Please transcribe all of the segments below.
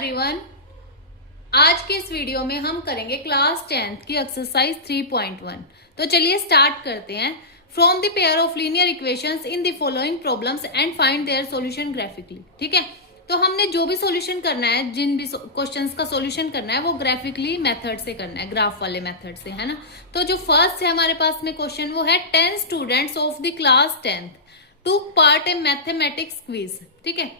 Everyone, आज के इस वीडियो में हम करेंगे क्लास 10th की एक्सरसाइज 3.1। तो चलिए स्टार्ट करते हैं। From the pair of linear equations in the following problems and find their solution graphically. ठीक है, तो हमने जो भी सॉल्यूशन करना है, जिन भी क्वेश्चंस का सॉल्यूशन करना है, वो ग्राफिकली मेथड से करना है, ग्राफ वाले मेथड से, है ना। तो जो फर्स्ट है हमारे पास में क्वेश्चन, वो है 10 students of the class 10th टूक पार्ट इन मैथमेटिक्स क्विज। ठीक है,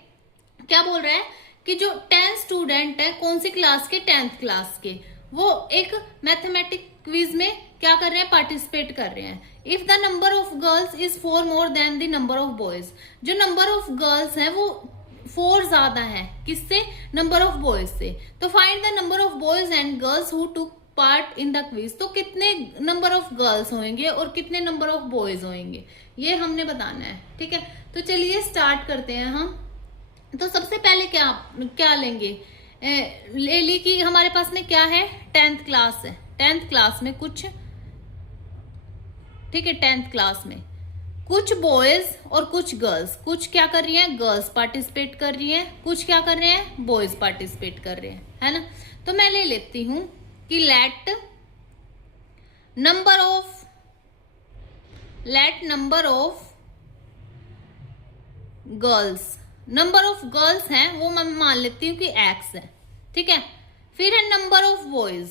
क्या बोल रहा है कि जो 10 स्टूडेंट है, कौन सी क्लास के, 10th क्लास के, वो एक मैथमेटिक क्विज में क्या कर रहे हैं, पार्टिसिपेट कर रहे हैं। If the number of girls is 4 more than the number of boys, जो नंबर ऑफ गर्ल्स है वो 4 ज्यादा है किससे, नंबर ऑफ बॉयज से। तो find the number of boys and girls who took part in the quiz. तो कितने नंबर ऑफ गर्ल्स होंगे और कितने नंबर ऑफ बॉयज होंगे, ये हमने बताना है। ठीक है, तो चलिए स्टार्ट करते हैं हम। तो सबसे पहले क्या लेंगे, ले ली कि हमारे पास में क्या है, 10th क्लास है। 10th क्लास में कुछ, ठीक है, 10th क्लास में कुछ बॉयज और कुछ गर्ल्स, कुछ क्या कर रही हैं, गर्ल्स पार्टिसिपेट कर रही हैं, कुछ क्या कर रहे हैं, बॉयज पार्टिसिपेट कर रहे हैं, है ना। तो मैं ले लेती हूं कि let number of girls, number of girls हैं वो मैं मान लेती हूँ कि x है। ठीक है, फिर है number of boys,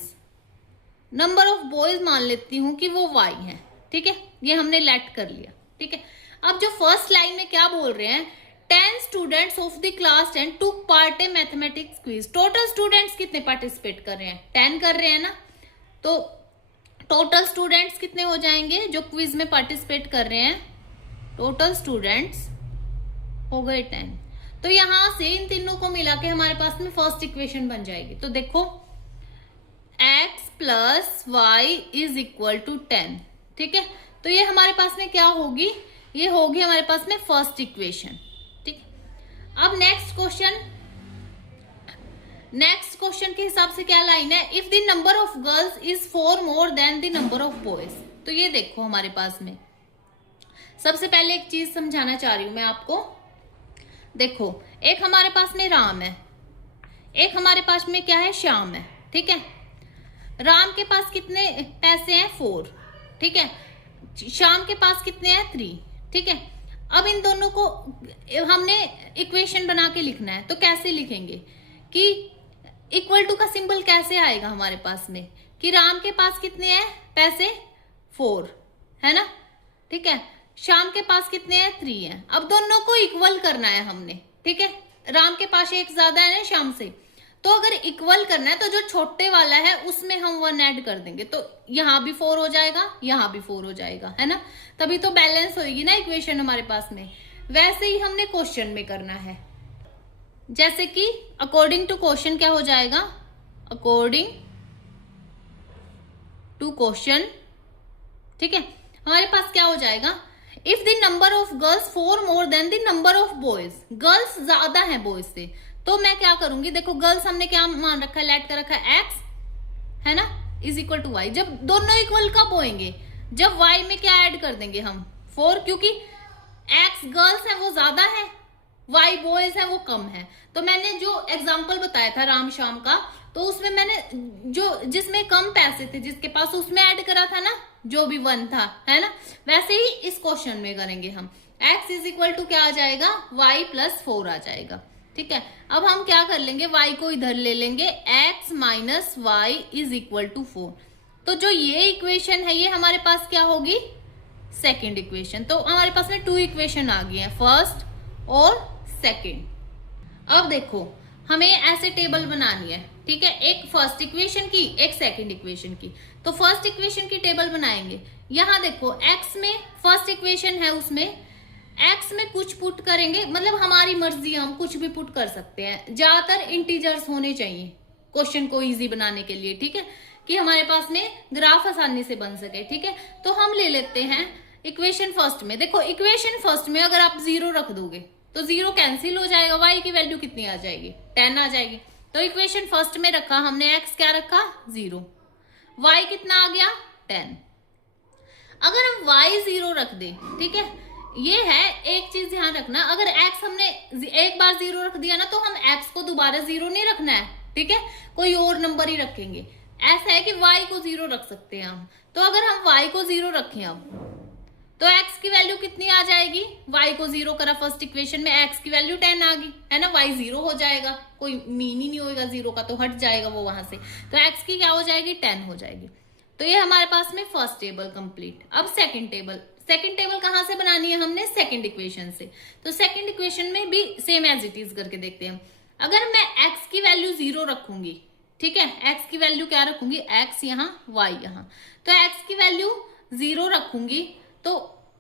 number of boys मान लेती हूँ कि वो y है। ठीक है, ये हमने लेट कर लिया। ठीक है, अब जो फर्स्ट लाइन में क्या बोल रहे हैं, 10 students of the class 10 took part in mathematics quiz. Total students कितने पार्टिसिपेट कर रहे हैं, 10 कर रहे हैं ना। तो टोटल स्टूडेंट्स कितने हो जाएंगे जो क्विज में पार्टिसिपेट कर रहे हैं, टोटल स्टूडेंट्स हो गए 10। तो यहां से इन तीनों को मिला के हमारे पास में फर्स्ट इक्वेशन बन जाएगी। तो देखो x plus y is equal to 10। ठीक है, तो ये हमारे पास में क्या होगी, ये होगी हमारे पास में फर्स्ट इक्वेशन। ठीक, अब नेक्स्ट क्वेश्चन के हिसाब से क्या लाइन है, if the number of girls is 4 more than the number of boys. तो ये देखो हमारे पास में सबसे पहले एक चीज समझाना चाह रही हूं मैं आपको। देखो, एक हमारे पास में राम है, एक हमारे पास में क्या है, श्याम है। ठीक है, राम के पास कितने पैसे हैं, 4। ठीक है, श्याम के पास कितने हैं, 3। ठीक है, अब इन दोनों को हमने इक्वेशन बना के लिखना है। तो कैसे लिखेंगे कि इक्वल टू का सिंबल कैसे आएगा हमारे पास में, कि राम के पास कितने हैं पैसे, 4 है ना। ठीक है, श्याम के पास कितने हैं, 3 हैं। अब दोनों को इक्वल करना है हमने। ठीक है, राम के पास एक ज्यादा है ना श्याम से, तो अगर इक्वल करना है तो जो छोटे वाला है उसमें हम 1 ऐड कर देंगे। तो यहां भी 4 हो जाएगा, यहां भी 4 हो जाएगा, है ना। तभी तो बैलेंस होगी ना इक्वेशन हमारे पास में। वैसे ही हमने क्वेश्चन में करना है, जैसे कि अकॉर्डिंग टू क्वेश्चन क्या हो जाएगा, अकॉर्डिंग टू क्वेश्चन। ठीक है, हमारे पास क्या हो जाएगा, if the number of girls 4 more than the number of boys, girls ज्यादा है बॉयज से, तो मैं क्या करूंगी, देखो गर्ल्स हमने क्या मान रखा है, लेट कर रखा है x, है ना, इज इक्वल टू वाई। जब दोनों इक्वल कब होंगे, जब y में क्या ऐड कर देंगे हम, 4, क्योंकि x गर्ल्स है वो ज्यादा है, y बॉयज है वो कम है। तो मैंने जो एग्जाम्पल बताया था राम श्याम का, तो उसमें मैंने जो जिसमें कम पैसे थे जिसके पास, उसमें ऐड करा था ना जो भी 1 था, है ना। वैसे ही इस क्वेश्चन में करेंगे हम, x इज इक्वल टू क्या आ जाएगा, y प्लस 4 आ जाएगा। ठीक है, अब हम क्या कर लेंगे, y को इधर ले लेंगे, x minus y is equal to 4। तो जो ये इक्वेशन है ये हमारे पास क्या होगी, सेकेंड इक्वेशन। तो हमारे पास में 2 इक्वेशन आ गई है, फर्स्ट और सेकेंड। अब देखो हमें ऐसे टेबल बनानी है। ठीक है, एक फर्स्ट इक्वेशन की, एक सेकंड इक्वेशन की। तो फर्स्ट इक्वेशन की टेबल बनाएंगे। यहां देखो x में फर्स्ट इक्वेशन है, उसमें x में कुछ पुट करेंगे, मतलब हमारी मर्जी, हम कुछ भी पुट कर सकते हैं। ज्यादातर इंटीजर्स होने चाहिए क्वेश्चन को इजी बनाने के लिए। ठीक है, कि हमारे पास में ग्राफ आसानी से बन सके। ठीक है, तो हम ले लेते हैं इक्वेशन फर्स्ट में। देखो इक्वेशन फर्स्ट में अगर आप 0 रख दोगे तो 0 कैंसिल हो जाएगा, y की वैल्यू कितनी आ जाएगी, 10 आ जाएगी। तो इक्वेशन फर्स्ट में रखा हमने, x क्या रखा, 0, y कितना आ गया, 10। अगर हम y 0 रख दे, ठीक है, ये है, एक चीज ध्यान रखना, अगर x हमने एक बार 0 रख दिया ना तो हम x को दोबारा 0 नहीं रखना है, ठीक है, कोई और नंबर ही रखेंगे। ऐसा है कि y को 0 रख सकते हैं हम, तो अगर हम y को 0 रखें अब तो x की वैल्यू कितनी आ जाएगी, y को 0 करा फर्स्ट इक्वेशन में, x की वैल्यू 10 आ गई है ना, y 0 हो जाएगा, कोई मीन ही नहीं होगा 0 का, तो हट जाएगा वो वहां से, तो x की क्या हो जाएगी 10 हो जाएगी। तो ये हमारे पास में फर्स्ट टेबल कंप्लीट। अब सेकंड टेबल कहां से बनानी है हमने, सेकंड इक्वेशन से। तो सेकंड इक्वेशन में भी सेम एज इट इज करके देखते हैं। अगर मैं x की वैल्यू 0 रखूंगी, ठीक है, x की वैल्यू क्या रखूंगी, x यहाँ y यहाँ, तो x की वैल्यू 0 रखूंगी तो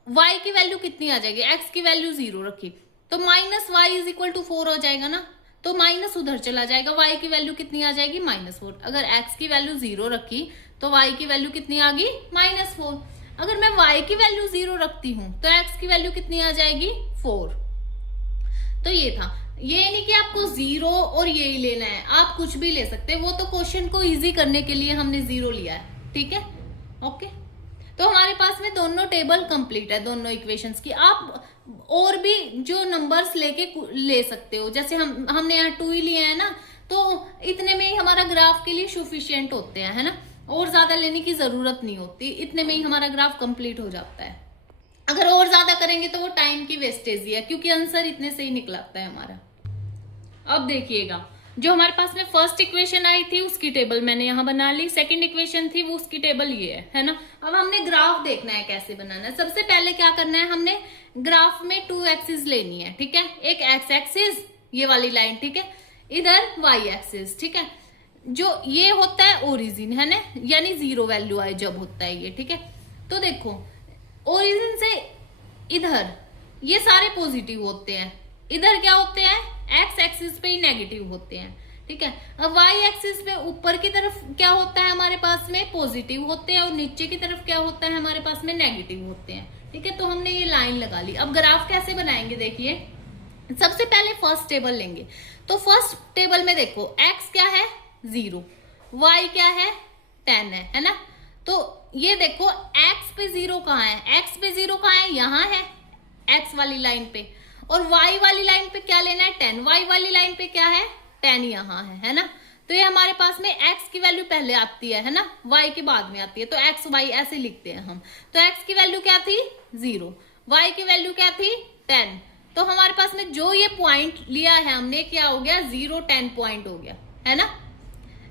y की वैल्यू कितनी आ जाएगी, x की वैल्यू 0 रखी तो minus y is equal to 4 हो जाएगा ना, तो माइनस उधर चला जाएगा, y की वैल्यू कितनी आ जाएगी -4। अगर x की वैल्यू 0 रखी तो y की वैल्यू कितनी आ गई -4। अगर मैं y की वैल्यू 0 रखती हूं तो x की वैल्यू कितनी आ जाएगी 4। तो ये था, ये नहीं कि आपको 0 और यही लेना है, आप कुछ भी ले सकते हैं, वो तो क्वेश्चन को इजी करने के लिए हमने 0 लिया है, ठीक है, ओके। तो हमारे पास में दोनों टेबल कंप्लीट है, दोनों इक्वेशंस की। आप और भी जो नंबर्स लेके ले सकते हो, जैसे हमने यहाँ 2 ही लिए हैं ना, तो इतने में ही हमारा ग्राफ के लिए सफिशिएंट होते हैं, है ना, और ज्यादा लेने की जरूरत नहीं होती, इतने में ही हमारा ग्राफ कंप्लीट हो जाता है। अगर और ज्यादा करेंगे तो वो टाइम की वेस्टेज ही है, क्योंकि आंसर इतने से ही निकलता है हमारा। अब देखिएगा, जो हमारे पास में फर्स्ट इक्वेशन आई थी उसकी टेबल मैंने यहाँ बना ली, सेकंड इक्वेशन थी वो उसकी टेबल ये है ना। अब हमने ग्राफ देखना है कैसे बनाना है। सबसे पहले क्या करना है, हमने ग्राफ में 2 एक्सिस लेनी है, ठीक है, एक एक्स एक्सिस ये वाली लाइन, ठीक है, इधर वाई एक्सिस, ठीक है, जो ये होता है ओरिजिन, है ना, यानी 0 वैल्यू आए जब होता है ये, ठीक है। तो देखो ओरिजिन से इधर ये सारे पॉजिटिव होते हैं, इधर क्या होते हैं एक्स एक्सिस पे ही नेगेटिव होते हैं, ठीक है। अब वाई एक्सिस पे ऊपर की तरफ क्या होता है हमारे पास में पॉजिटिव होते हैं और नीचे की तरफ क्या होता है हमारे पास में नेगेटिव होते हैं, ठीक है। तो हमने ये लाइन लगा ली। अब ग्राफ कैसे बनाएंगे, देखिए सबसे पहले फर्स्ट टेबल लेंगे। तो फर्स्ट टेबल में देखो एक्स क्या है 0, वाई क्या है 10 है ना। तो ये देखो एक्स पे 0 कहाँ है, एक्स पे 0 कहाँ है, यहाँ है एक्स वाली लाइन पे, और y वाली लाइन पे क्या लेना है 10, y वाली लाइन पे क्या है 10 यहाँ है ना। तो ये हमारे पास में x की वैल्यू पहले आती है ना, y के बाद में आती है, तो x y ऐसे लिखते हैं हम। तो x की वैल्यू क्या थी 0, y की वैल्यू क्या थी 10। तो हमारे पास में जो ये पॉइंट लिया है हमने क्या हो गया 0 10 पॉइंट हो गया, है ना।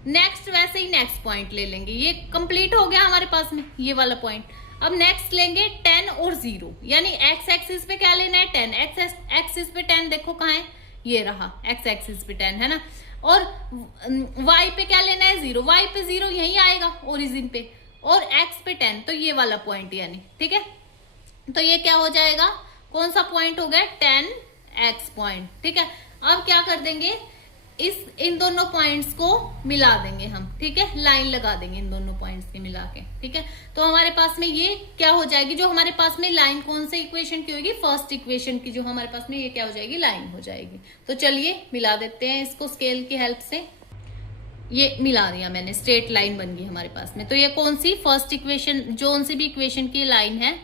नेक्स्ट वैसे ही नेक्स्ट पॉइंट ले लेंगे, ये कंप्लीट हो गया हमारे पास में ये वाला पॉइंट। अब नेक्स्ट लेंगे 10 और 0, यानी x एक्सिस पे क्या लेना है 10, x एक्सिस पे 10 देखो कहाँ है, ये रहा x एक्सिस पे 10 है ना, और y पे क्या लेना है 0, y पे 0 यही आएगा ओरिजिन पे, और x पे 10 तो ये वाला पॉइंट यानी, ठीक है। तो ये क्या हो जाएगा, कौन सा पॉइंट हो गया 10x पॉइंट, ठीक है। अब क्या कर देंगे, इन दोनों पॉइंट्स को मिला देंगे हम, ठीक है, लाइन लगा देंगे इन दोनों पॉइंट्स के मिला के, ठीक है। तो हमारे पास में ये क्या हो जाएगी, जो हमारे पास में लाइन कौन से इक्वेशन की होगी, फर्स्ट इक्वेशन की, जो हमारे पास में ये क्या हो जाएगी लाइन हो जाएगी। तो चलिए मिला देते हैं इसको स्केल की हेल्प से। ये मिला दिया मैंने, स्ट्रेट लाइन बन गई हमारे पास में। तो ये कौन सी फर्स्ट इक्वेशन, जो सी भी इक्वेशन की लाइन है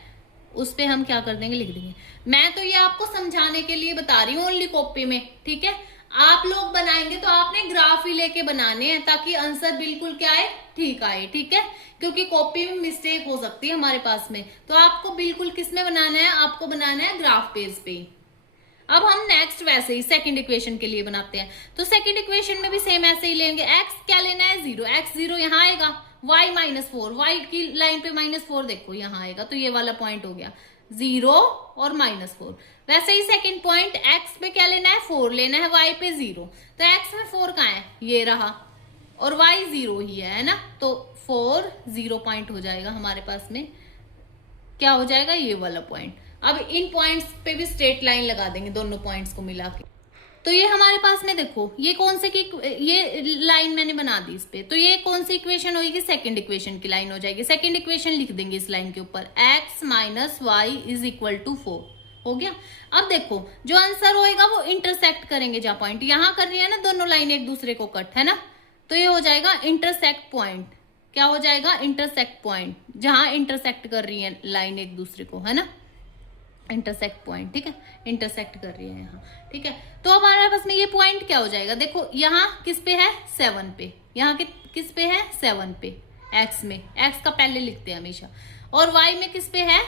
उस पे हम क्या कर देंगे लिख देंगे। मैं तो ये आपको समझाने के लिए बता रही हूँ ओनली कॉपी में, ठीक है। आप लोग बनाएंगे तो आपने ग्राफ ही लेके बनाने हैं ताकि आंसर बिल्कुल क्या आए ठीक आए, ठीक है, क्योंकि कॉपी में मिस्टेक हो सकती है हमारे पास में। तो आपको बिल्कुल किस में बनाना है, आपको बनाना है ग्राफ पेज पे। अब हम नेक्स्ट वैसे ही सेकंड इक्वेशन के लिए बनाते हैं। तो सेकंड इक्वेशन में भी सेम ऐसे ही लेंगे, एक्स क्या लेना है 0, एक्स 0 यहाँ आएगा, y -4, y की लाइन पे -4 देखो यहाँ आएगा, तो ये वाला पॉइंट हो गया 0 और -4। वैसे ही सेकंड पॉइंट x पे क्या लेना है 4 लेना है, y पे 0, तो x में 4 कहाँ है ये रहा, और y 0 ही है ना, तो 4 0 पॉइंट हो जाएगा हमारे पास में, क्या हो जाएगा ये वाला पॉइंट। अब इन पॉइंट्स पे भी स्ट्रेट लाइन लगा देंगे दोनों पॉइंट्स को मिला के। तो ये हमारे पास में देखो ये कौन से की ये लाइन मैंने बना दी इस पे, तो ये कौन सी इक्वेशन होगी, सेकंड इक्वेशन की लाइन हो जाएगी। सेकंड इक्वेशन लिख देंगे इस लाइन के ऊपर, x - y = 4 हो गया। अब देखो जो आंसर होएगा वो इंटरसेक्ट करेंगे, जहां पॉइंट यहाँ कर रही है ना दोनों लाइन एक दूसरे को कट, है ना, तो ये हो जाएगा इंटरसेक्ट पॉइंट। क्या हो जाएगा इंटरसेक्ट पॉइंट, जहां इंटरसेक्ट कर रही है लाइन एक दूसरे को, है ना। इंटरसेक्ट पॉइंट, ठीक है, इंटरसेक्ट कर रही है यहाँ, ठीक है। तो अब हमारे पास में ये पॉइंट क्या हो जाएगा, देखो यहाँ किस पे है 7 पे, यहाँ किस पे है 7 पे, एक्स में, एक्स का पहले लिखते हैं हमेशा, और वाई में किस पे है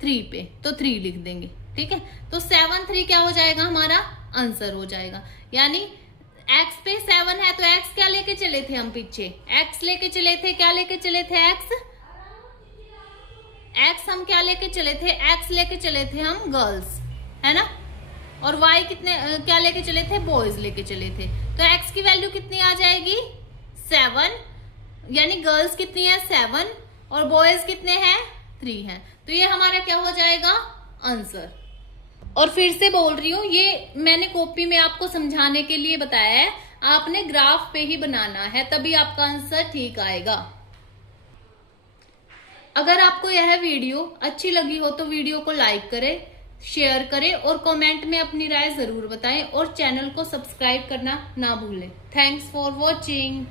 3 पे, तो 3 लिख देंगे, ठीक है। तो 7 3 क्या हो जाएगा, हमारा आंसर हो जाएगा। यानी एक्स पे 7 है तो एक्स क्या लेके चले थे हम पीछे, एक्स लेके चले थे, क्या लेके चले थे एक्स हम क्या लेके चले थे, एक्स लेके चले थे हम गर्ल्स, है ना, और वाई कितने क्या लेके चले थे, बॉयज लेके चले थे। तो एक्स की वैल्यू कितनी आ जाएगी 7, यानी गर्ल्स कितनी है 7 और बॉयज कितने हैं 3 हैं। तो ये हमारा क्या हो जाएगा आंसर। और फिर से बोल रही हूं, ये मैंने कॉपी में आपको समझाने के लिए बताया है, आपने ग्राफ पे ही बनाना है, तभी आपका आंसर ठीक आएगा। अगर आपको यह वीडियो अच्छी लगी हो तो वीडियो को लाइक करें, शेयर करें और कमेंट में अपनी राय जरूर बताएं, और चैनल को सब्सक्राइब करना ना भूलें। Thanks for watching.